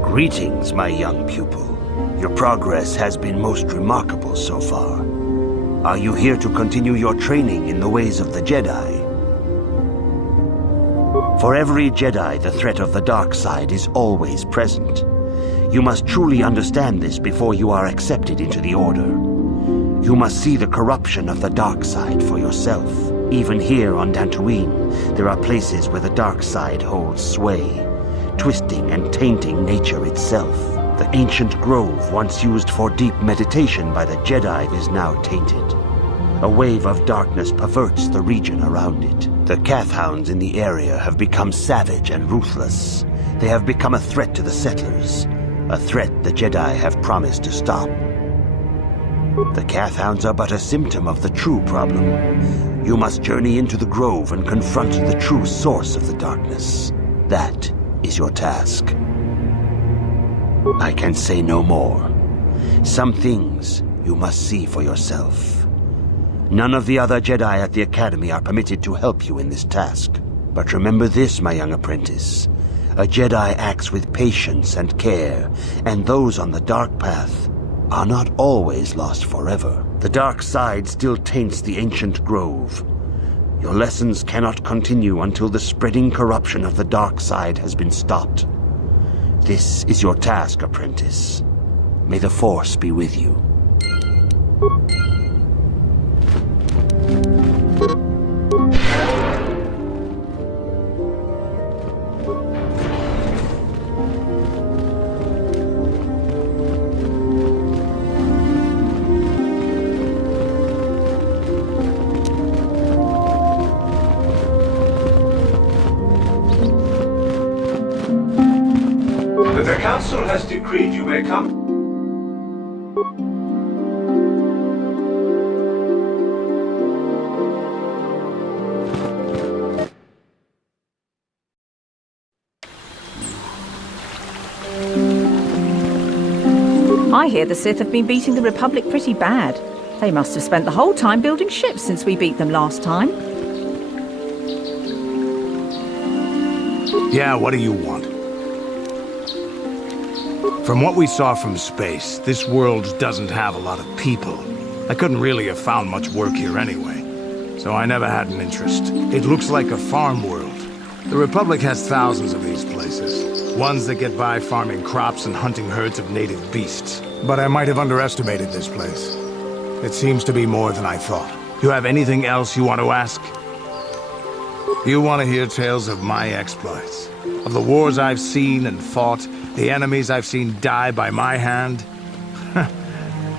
Greetings, my young pupil. Your progress has been most remarkable so far. Are you here to continue your training in the ways of the Jedi? For every Jedi, the threat of the dark side is always present. You must truly understand this before you are accepted into the Order. You must see the corruption of the dark side for yourself. Even here on Dantooine, there are places where the dark side holds sway, twisting and tainting nature itself. The ancient grove, once used for deep meditation by the Jedi, is now tainted. A wave of darkness perverts the region around it. The Kathhounds in the area have become savage and ruthless. They have become a threat to the settlers, a threat the Jedi have promised to stop. The Kathhounds are but a symptom of the true problem. You must journey into the grove and confront the true source of the darkness. That is your task. I can say no more. Some things you must see for yourself. None of the other Jedi at the Academy are permitted to help you in this task. But remember this, my young apprentice. A Jedi acts with patience and care, and those on the dark path are not always lost forever. The dark side still taints the ancient grove. Your lessons cannot continue until the spreading corruption of the dark side has been stopped. This is your task, apprentice. May the Force be with you. The Council has decreed you may come. I hear the Sith have been beating the Republic pretty bad. They must have spent the whole time building ships since we beat them last time. Yeah, what do you want? From what we saw from space, this world doesn't have a lot of people. I couldn't really have found much work here anyway, so I never had an interest. It looks like a farm world. The Republic has thousands of these places, ones that get by farming crops and hunting herds of native beasts. But I might have underestimated this place. It seems to be more than I thought. You have anything else you want to ask? You want to hear tales of my exploits, of the wars I've seen and fought, the enemies I've seen die by my hand?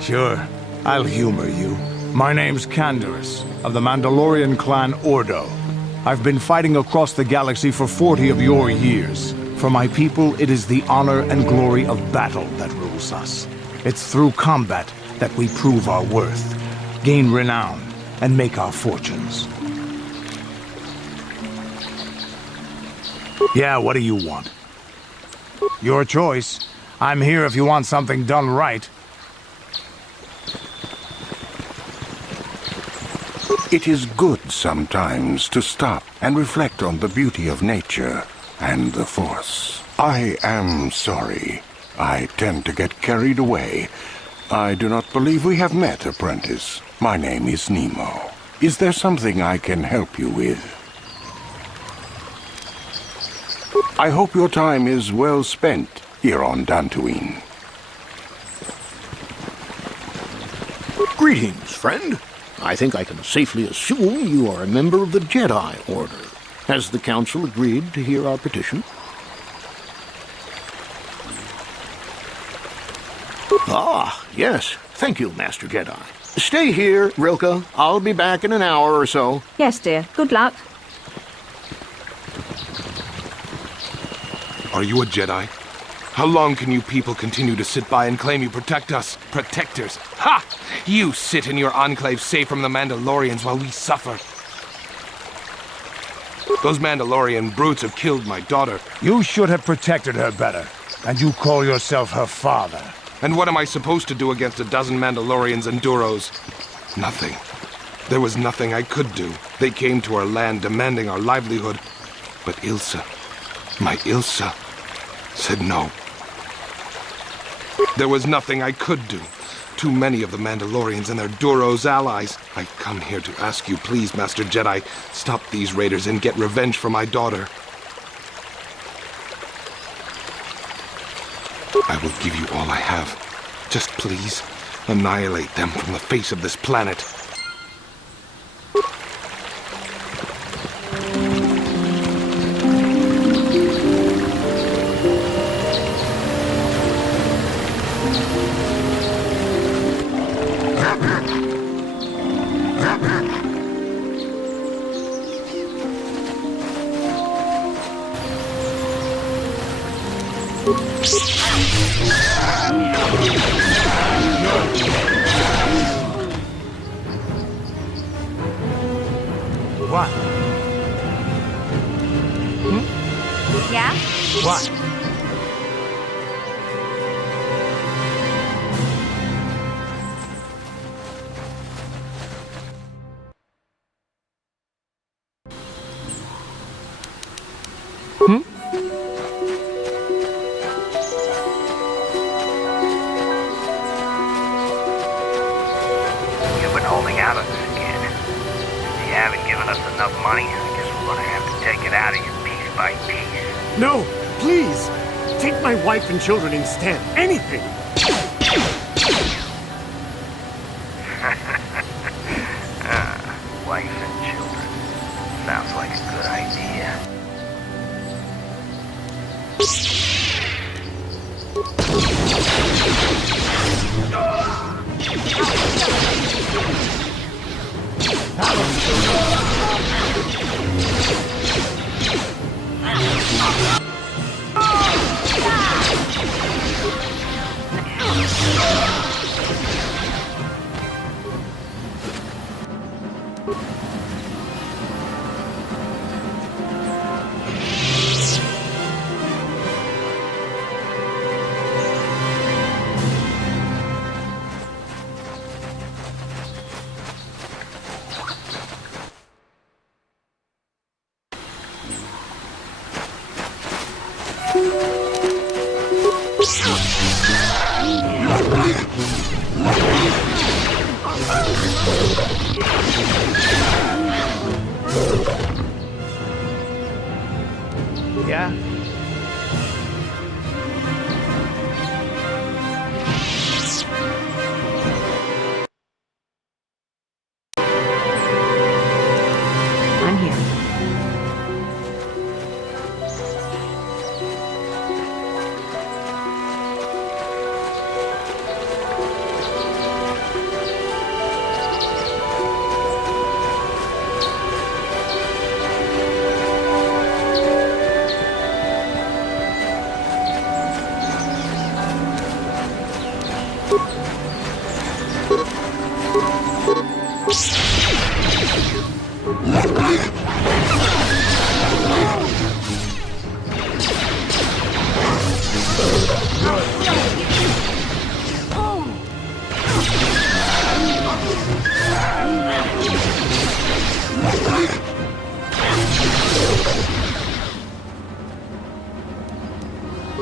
Sure, I'll humor you. My name's Canderous, of the Mandalorian clan Ordo. I've been fighting across the galaxy for 40 of your years. For my people, it is the honor and glory of battle that rules us. It's through combat that we prove our worth, gain renown, and make our fortunes. Yeah, what do you want? Your choice. I'm here if you want something done right. It is good sometimes to stop and reflect on the beauty of nature and the Force. I am sorry. I tend to get carried away. I do not believe we have met, apprentice. My name is Nemo. Is there something I can help you with? I hope your time is well spent here on Dantooine. Greetings, friend. I think I can safely assume you are a member of the Jedi Order. Has the Council agreed to hear our petition? Ah, yes. Thank you, Master Jedi. Stay here, Rilka. I'll be back in an hour or so. Yes, dear. Good luck. Are you a Jedi? How long can you people continue to sit by and claim you protect us? Protectors. Ha! You sit in your enclave safe from the Mandalorians while we suffer. Those Mandalorian brutes have killed my daughter. You should have protected her better. And you call yourself her father. And what am I supposed to do against a dozen Mandalorians and Duros? Nothing. There was nothing I could do. They came to our land demanding our livelihood. But Ilsa, my Ilsa, said no. There was nothing I could do. Too many of the Mandalorians and their Duros allies. I've come here to ask you, please, Master Jedi, stop these raiders and get revenge for my daughter. I will give you all I have. Just please, annihilate them from the face of this planet. What? Yeah? What? You've been holding out on us again. If you haven't given us enough money, I guess we're gonna have to take it out of you piece by piece. No, please! Take my wife and children instead. Anything! Wife and children. Sounds like a good idea. Yeah? I'm here.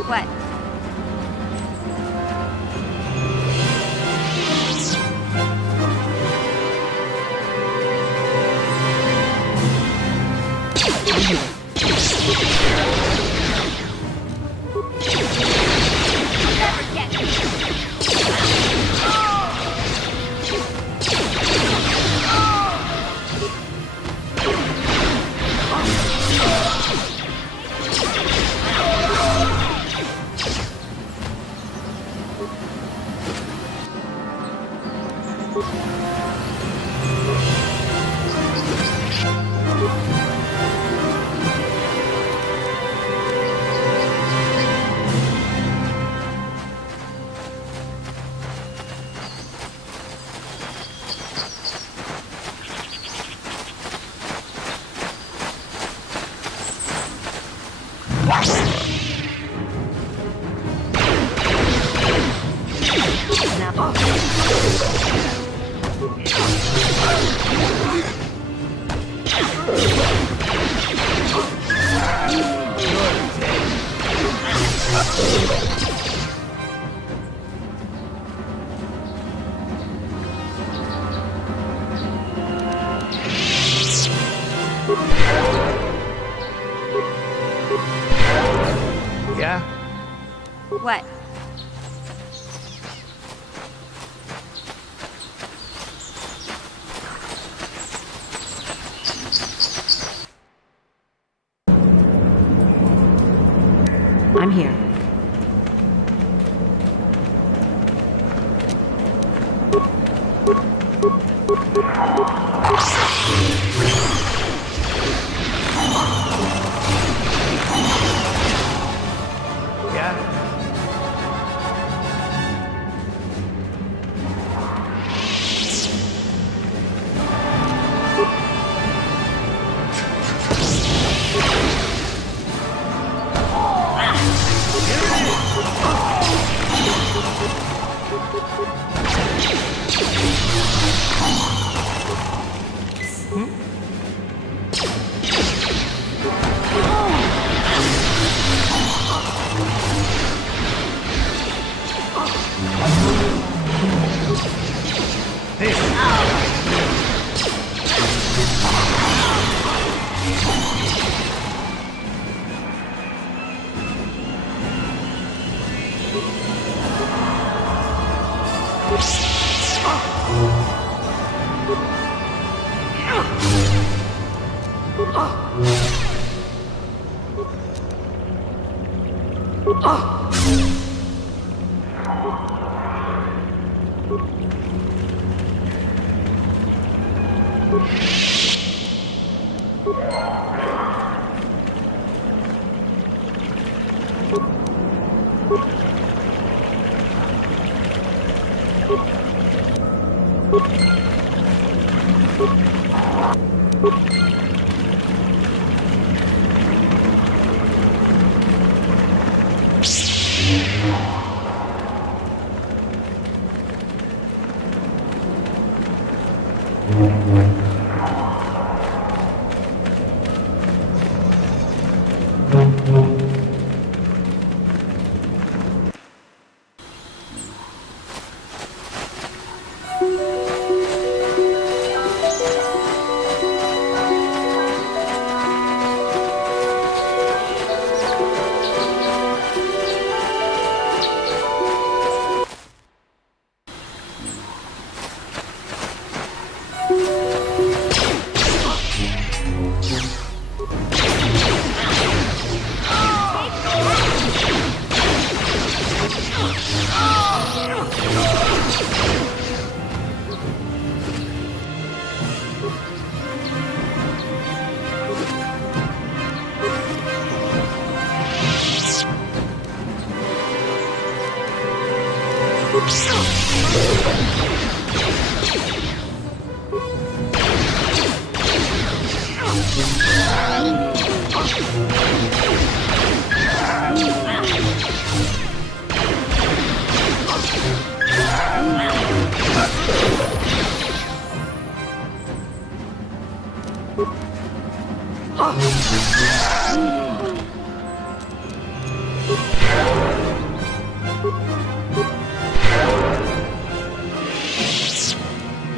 What? What? I'm here.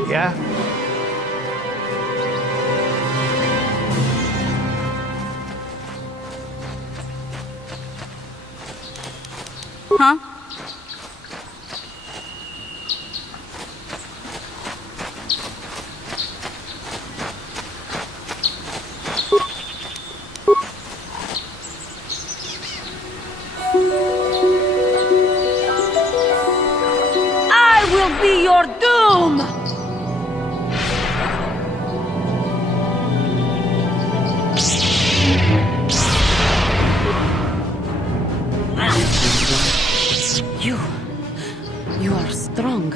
Yeah? Huh? I will be your doom! You are strong.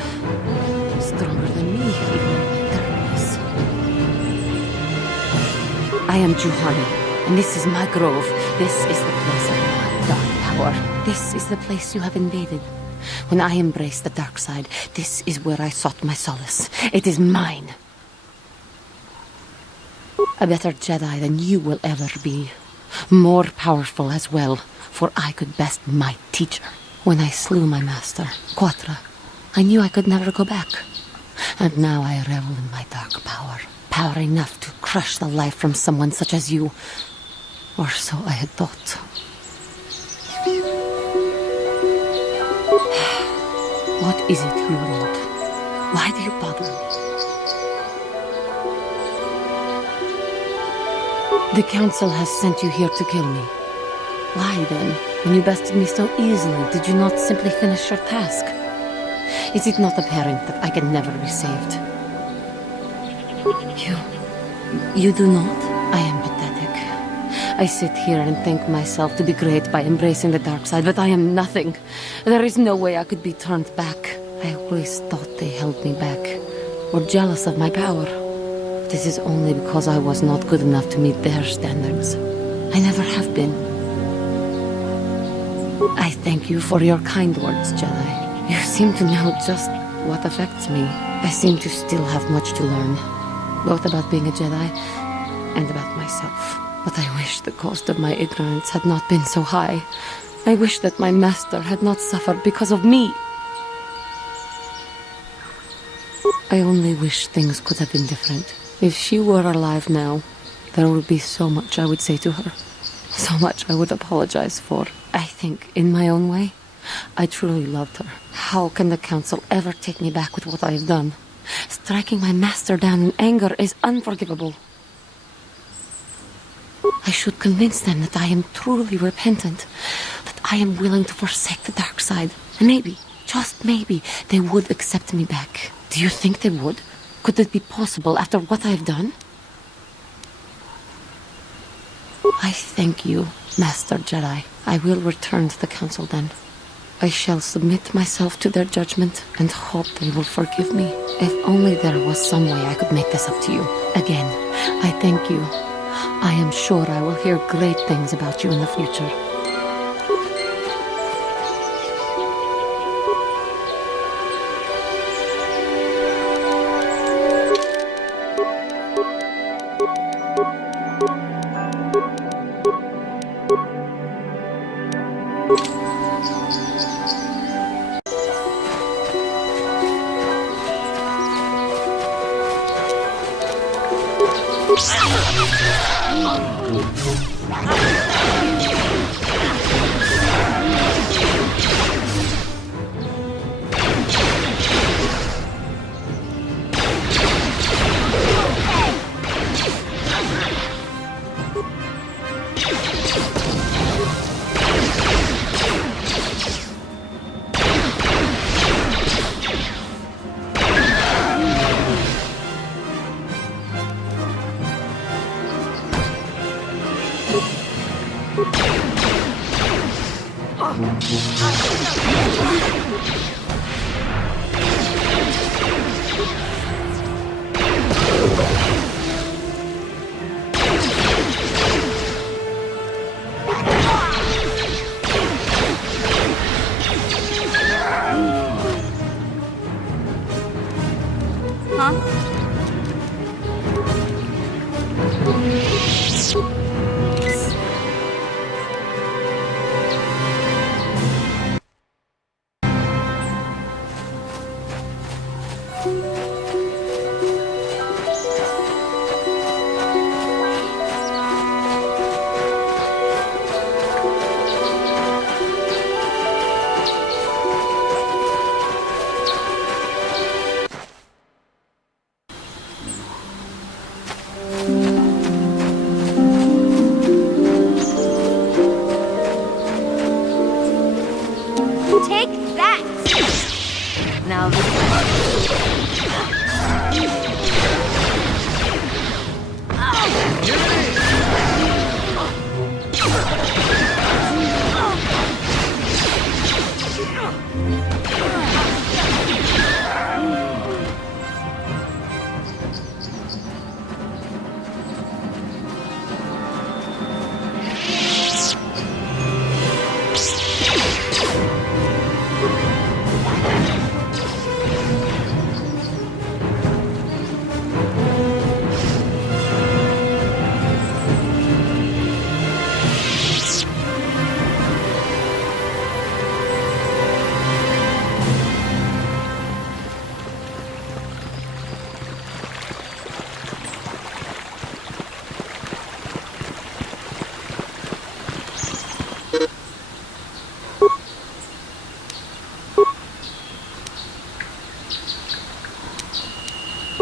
Stronger than me, even in my darkness. I am Juhani, and this is my grove. This is the place of my dark power. This is the place you have invaded. When I embraced the dark side, this is where I sought my solace. It is mine. A better Jedi than you will ever be. More powerful as well, for I could best my teacher. When I slew my master, Quatra, I knew I could never go back. And now I revel in my dark power. Power enough to crush the life from someone such as you. Or so I had thought. What is it you want? Why do you bother me? The council has sent you here to kill me. Why then, when you bested me so easily, did you not simply finish your task? Is it not apparent that I can never be saved? You do not? I am pathetic. I sit here and think myself to be great by embracing the dark side, but I am nothing. There is no way I could be turned back. I always thought they held me back, or jealous of my power. This is only because I was not good enough to meet their standards. I never have been. I thank you for your kind words, Jedi. You seem to know just what affects me. I seem to still have much to learn, both about being a Jedi and about myself. But I wish the cost of my ignorance had not been so high. I wish that my master had not suffered because of me. I only wish things could have been different. If she were alive now, there would be so much I would say to her. So much I would apologize for. I think, in my own way, I truly loved her. How can the council ever take me back with what I have done? Striking my master down in anger is unforgivable. I should convince them that I am truly repentant, that I am willing to forsake the dark side, and maybe, just maybe, they would accept me back. Do you think they would? Could it be possible after what I have done? I thank you, Master Jedi. I will return to the council then. I shall submit myself to their judgment and hope they will forgive me. If only there was some way I could make this up to you. Again, I thank you. I am sure I will hear great things about you in the future.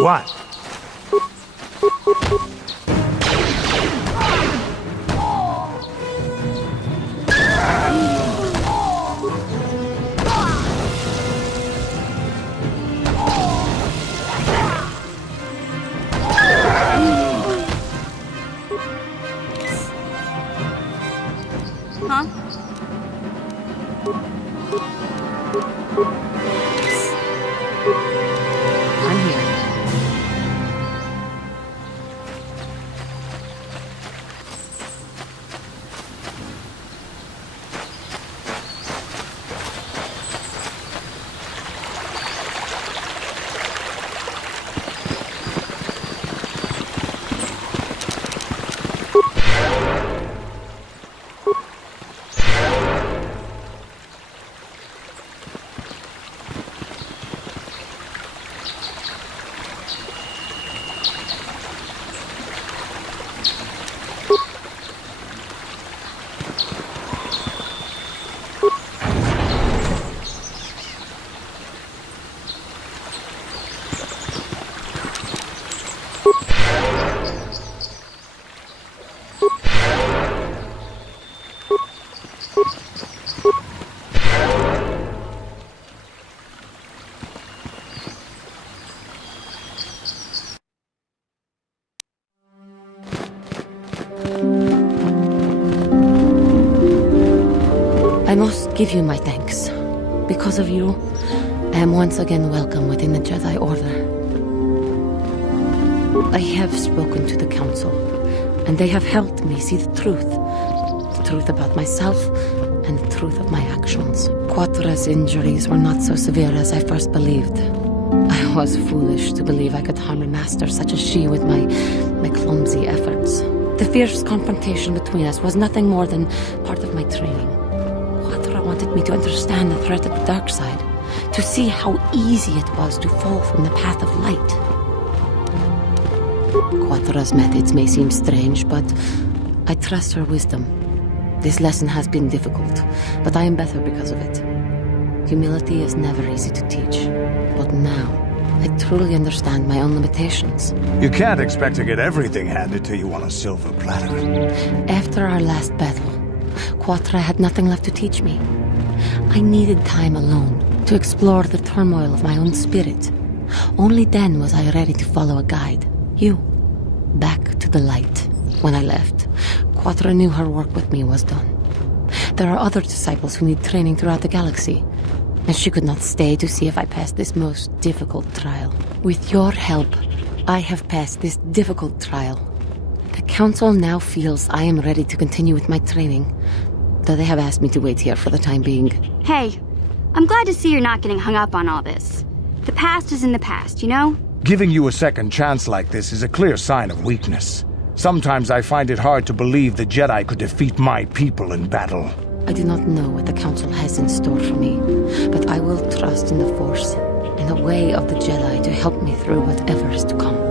What? Huh? I'm here. I must give you my thanks. Because of you, I am once again welcome within the Jedi Order. I have spoken to the Council, and they have helped me see the truth. The truth about myself, and the truth of my actions. Quatra's injuries were not so severe as I first believed. I was foolish to believe I could harm a master such as she with my clumsy efforts. The fierce confrontation between us was nothing more than part of my training. Quatra wanted me to understand the threat of the dark side, to see how easy it was to fall from the path of light. Quatra's methods may seem strange, but I trust her wisdom. This lesson has been difficult, but I am better because of it. Humility is never easy to teach, but now I truly understand my own limitations. You can't expect to get everything handed to you on a silver platter. After our last battle, Quatra had nothing left to teach me. I needed time alone to explore the turmoil of my own spirit. Only then was I ready to follow a guide. You. Back to the light. When I left, Quatra knew her work with me was done. There are other disciples who need training throughout the galaxy, and she could not stay to see if I passed this most difficult trial. With your help, I have passed this difficult trial. The Council now feels I am ready to continue with my training, though they have asked me to wait here for the time being. Hey, I'm glad to see you're not getting hung up on all this. The past is in the past, you know? Giving you a second chance like this is a clear sign of weakness. Sometimes I find it hard to believe the Jedi could defeat my people in battle. I do not know what the Council has in store for me, but I will trust in the Force, in the way of the Jedi to help me through whatever is to come.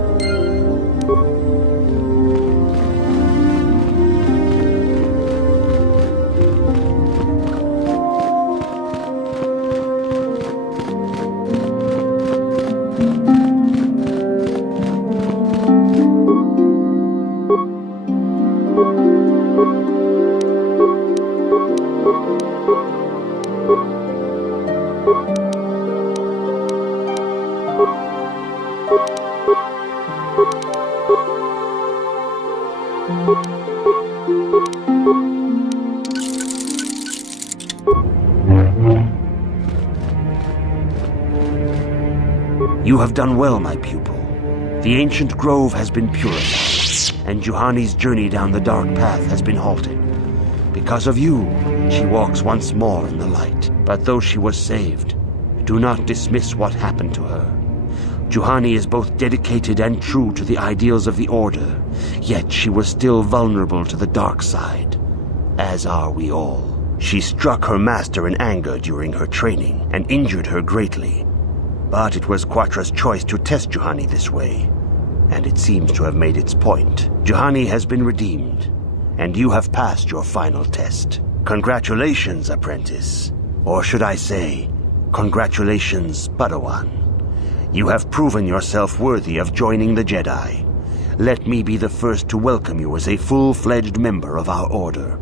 You have done well, my pupil. The ancient grove has been purified, and Juhani's journey down the dark path has been halted. Because of you, she walks once more in the light. But though she was saved, do not dismiss what happened to her. Juhani is both dedicated and true to the ideals of the Order, yet she was still vulnerable to the dark side, as are we all. She struck her master in anger during her training and injured her greatly. But it was Quatra's choice to test Juhani this way, and it seems to have made its point. Juhani has been redeemed, and you have passed your final test. Congratulations, apprentice. Or should I say, congratulations, Padawan. You have proven yourself worthy of joining the Jedi. Let me be the first to welcome you as a full-fledged member of our order.